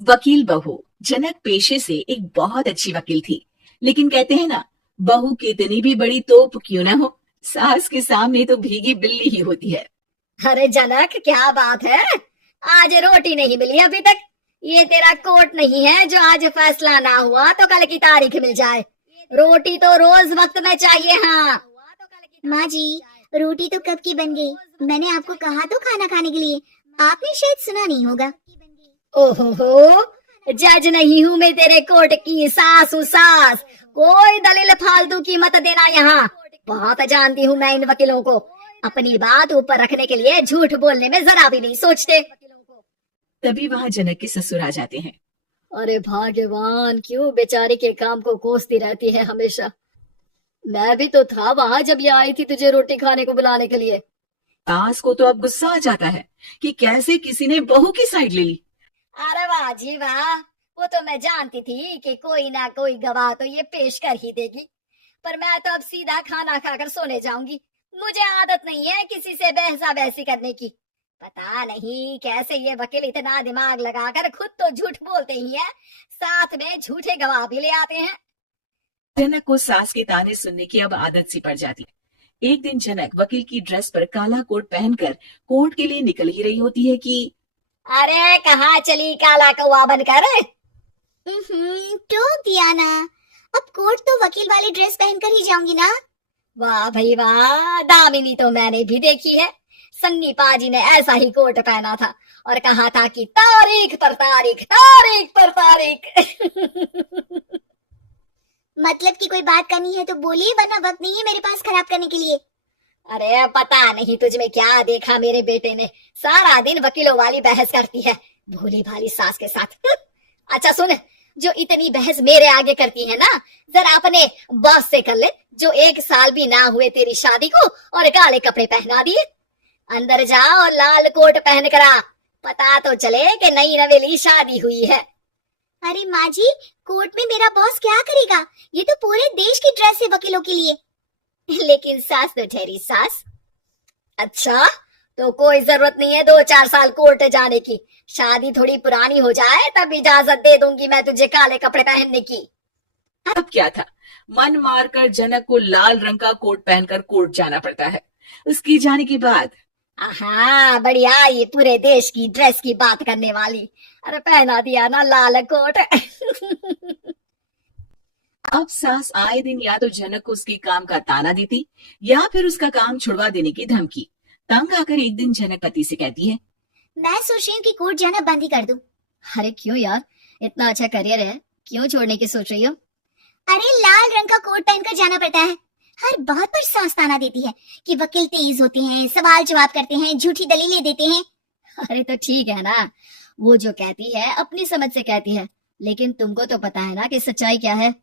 वकील बहू। जनक पेशे से एक बहुत अच्छी वकील थी, लेकिन कहते हैं ना, बहू कितनी भी बड़ी तोप क्यों ना हो, सास के सामने तो भीगी बिल्ली ही होती है। अरे जनक, क्या बात है, आज रोटी नहीं मिली अभी तक। ये तेरा कोर्ट नहीं है जो आज फैसला ना हुआ तो कल की तारीख मिल जाए। रोटी तो रोज वक्त में चाहिए। हाँ माँ जी, रोटी तो कब की बन गई। मैंने आपको कहा तो खाना खाने के लिए, आपने शायद सुना नहीं होगा। ओहो, जज नहीं हूँ मैं तेरे कोर्ट की, सास हूँ सास। कोई दलील फालतू की मत देना यहाँ। बहुत जानती हूँ मैं इन वकीलों को, अपनी बात ऊपर रखने के लिए झूठ बोलने में जरा भी नहीं सोचते। तभी वहां जनक के ससुर आ जाते हैं। अरे भाग्यवान, क्यों बेचारी के काम को कोसती रहती है हमेशा। मैं भी तो था वहां जब ये आई थी तुझे रोटी खाने को बुलाने के लिए। सास को तो अब गुस्सा आ जाता है कि कैसे किसी ने बहू की साइड ले ली। अरे वाह जी वाह, वो तो मैं जानती थी कि कोई ना कोई गवाह तो ये पेश कर ही देगी, पर मैं तो अब सीधा खाना खाकर सोने जाऊंगी। मुझे आदत नहीं है किसी से बहसा बहसी करने की। पता नहीं कैसे ये वकील इतना दिमाग लगाकर खुद तो झूठ बोलते ही हैं, साथ में झूठे गवाह भी ले आते हैं। जनक को सास के ताने सुनने की अब आदत सी पड़ जाती है। एक दिन जनक वकील की ड्रेस पर काला कोट पहनकर कोर्ट के लिए निकल ही रही होती है कि अरे कहाँ चली काला कौवा बनकर। टोक दिया ना, अब कोर्ट तो वकील वाली ड्रेस पहनकर ही जाऊंगी ना। वाह भाई वाह, दामिनी तो मैंने भी देखी है। सन्नी पाजी ने ऐसा ही कोट पहना था और कहा था कि तारीख पर तारीख, तारीख पर तारीख। मतलब कि कोई बात करनी है तो बोलिए, वरना वक्त नहीं है मेरे पास खराब करने के लिए। अरे पता नहीं तुझ में क्या देखा मेरे बेटे ने, सारा दिन वकीलों वाली बहस करती है भोली भाली सास के साथ। अच्छा सुन, जो इतनी बहस मेरे आगे करती है ना, जरा अपने बॉस से कर ले, जो 1 साल भी ना हुए तेरी शादी को और काले कपड़े पहना दिए। अंदर जा और लाल कोट पहन कर आ, पता तो चले कि नई नवेली शादी हुई है। अरे माँ जी, कोर्ट में मेरा बॉस क्या करेगा, ये तो पूरे देश की ड्रेस है वकीलों के लिए। लेकिन सास तो ठहरी सास। अच्छा, तो कोई जरूरत नहीं है 2-4 साल कोर्ट जाने की। शादी थोड़ी पुरानी हो जाए तब इजाजत दे दूंगी मैं तुझे काले कपड़े पहनने की। अब क्या था, मन मारकर जनक को लाल रंग का कोट पहनकर कोर्ट जाना पड़ता है। उसकी जाने के बाद हाँ बढ़िया, ये पूरे देश की ड्रेस की बात करने वाली। अरे पहना दिया ना लाल कोट। अब सास आए दिन या तो जनक को उसके काम का ताना देती या फिर उसका काम छुड़वा देने की धमकी। तंग आकर एक दिन जनक पति से कहती है, मैं सोच रही हूँ कि कोर्ट जाना बंद ही कर दूं। अरे क्यों यार, इतना अच्छा करियर है, क्यों छोड़ने की सोच रही हो? अरे लाल रंग का कोट पहनकर जाना पड़ता है। हर बात पर सास ताना देती है कि वकील तेज होते हैं, सवाल जवाब करते हैं, झूठी दलीलें देते हैं। अरे तो ठीक है ना, वो जो कहती है अपनी समझ से कहती है, लेकिन तुमको तो पता है ना कि सच्चाई क्या है।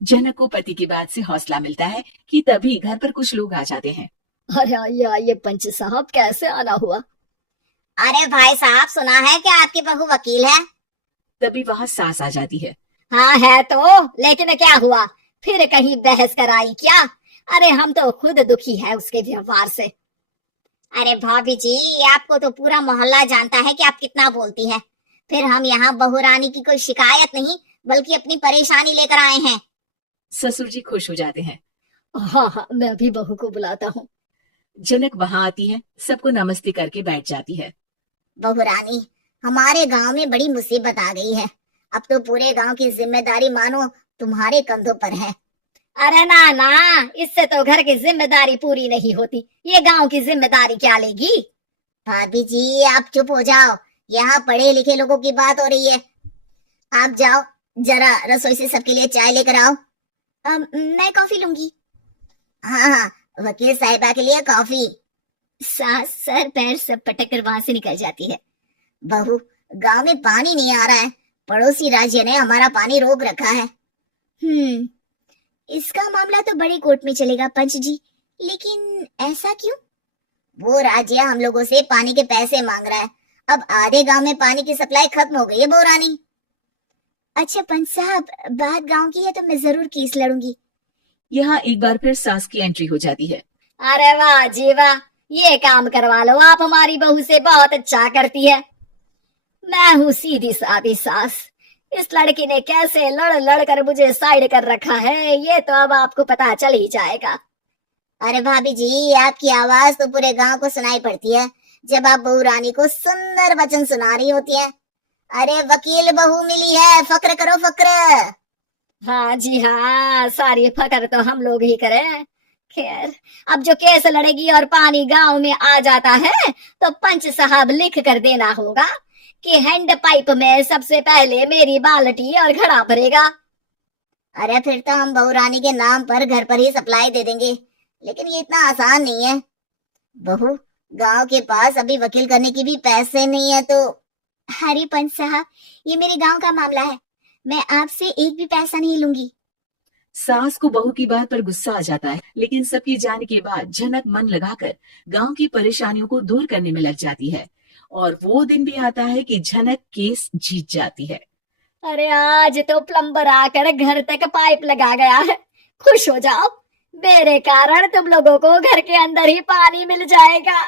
जनक को पति की बात से हौसला मिलता है कि तभी घर पर कुछ लोग आ जाते हैं। अरे ये पंच साहब कैसे आना हुआ? अरे भाई साहब, सुना है कि आपकी बहू वकील है। तभी वहां सास आ जाती है। हाँ है तो, लेकिन क्या हुआ, फिर कहीं बहस कराई क्या? अरे हम तो खुद दुखी है उसके व्यवहार से। अरे भाभी जी, आपको तो पूरा मोहल्ला जानता है कि आप कितना बोलती है। फिर हम यहाँ बहू रानी की कोई शिकायत नहीं, बल्कि अपनी परेशानी लेकर आए हैं। ससुर जी खुश हो जाते हैं। हाँ हाँ, मैं भी बहू को बुलाता हूँ। जनक वहां आती है, सबको नमस्ते करके बैठ जाती है। बहू रानी, हमारे गांव में बड़ी मुसीबत आ गई है। अब तो पूरे गांव की जिम्मेदारी मानो तुम्हारे कंधों पर है। अरे ना ना, इससे तो घर की जिम्मेदारी पूरी नहीं होती, ये गांव की जिम्मेदारी क्या लेगी? भाभी जी आप चुप हो जाओ, यहाँ पढ़े लिखे लोगों की बात हो रही है। आप जाओ, जरा रसोई से सबके लिए चाय लेकर आओ। मैं कॉफी लूंगी। हाँ हाँ, वकील साहिबा के लिए कॉफी। सास सर पैर सब पटक कर वहां से निकल जाती है। बहू, गांव में पानी नहीं आ रहा है, पड़ोसी राज्य ने हमारा पानी रोक रखा है। इसका मामला तो बड़े कोर्ट में चलेगा पंच जी, लेकिन ऐसा क्यों? वो राज्य हम लोगों से पानी के पैसे मांग रहा है। अब आधे गांव में पानी की सप्लाई खत्म हो गई है बहू रानी। अच्छा पंच साहब, बात गांव की है तो मैं जरूर केस लड़ूंगी। यहाँ एक बार फिर सास की एंट्री हो जाती है। अरे वाह जी वाह, ये काम करवा लो, आप हमारी बहू से बहुत अच्छा करती है। मैं हूँ सीधी सादी सास। इस लड़की ने कैसे लड़ लड़ कर मुझे साइड कर रखा है, ये तो अब आपको पता चल ही जाएगा। अरे भाभी जी, आपकी आवाज तो पूरे गांव को सुनाई पड़ती है जब आप बहू रानी को सुंदर वचन सुना रही होती हैं। अरे वकील बहू मिली है, फक्र करो फक्र। हाँ जी हाँ, सारी फकर तो हम लोग ही करें। खैर, अब जो केस लड़ेगी और पानी गांव में आ जाता है तो पंच साहब लिख कर देना होगा कि हैंड पाइप में सबसे पहले मेरी बाल्टी और घड़ा भरेगा। अरे फिर तो हम बहू रानी के नाम पर घर पर ही सप्लाई दे देंगे, लेकिन ये इतना आसान नहीं है। बहू, गांव के पास अभी वकील करने की भी पैसे नहीं है तो। हरी पंच साहब, ये मेरे गांव का मामला है, मैं आपसे एक भी पैसा नहीं लूंगी। सास को बहू की बात पर गुस्सा आ जाता है, लेकिन सबके जाने के बाद झनक मन लगाकर गांव की परेशानियों को दूर करने में लग जाती है और वो दिन भी आता है कि झनक केस जीत जाती है। अरे आज तो प्लम्बर आकर घर तक पाइप लगा गया है, खुश हो जाओ, मेरे कारण तुम लोगों को घर के अंदर ही पानी मिल जाएगा।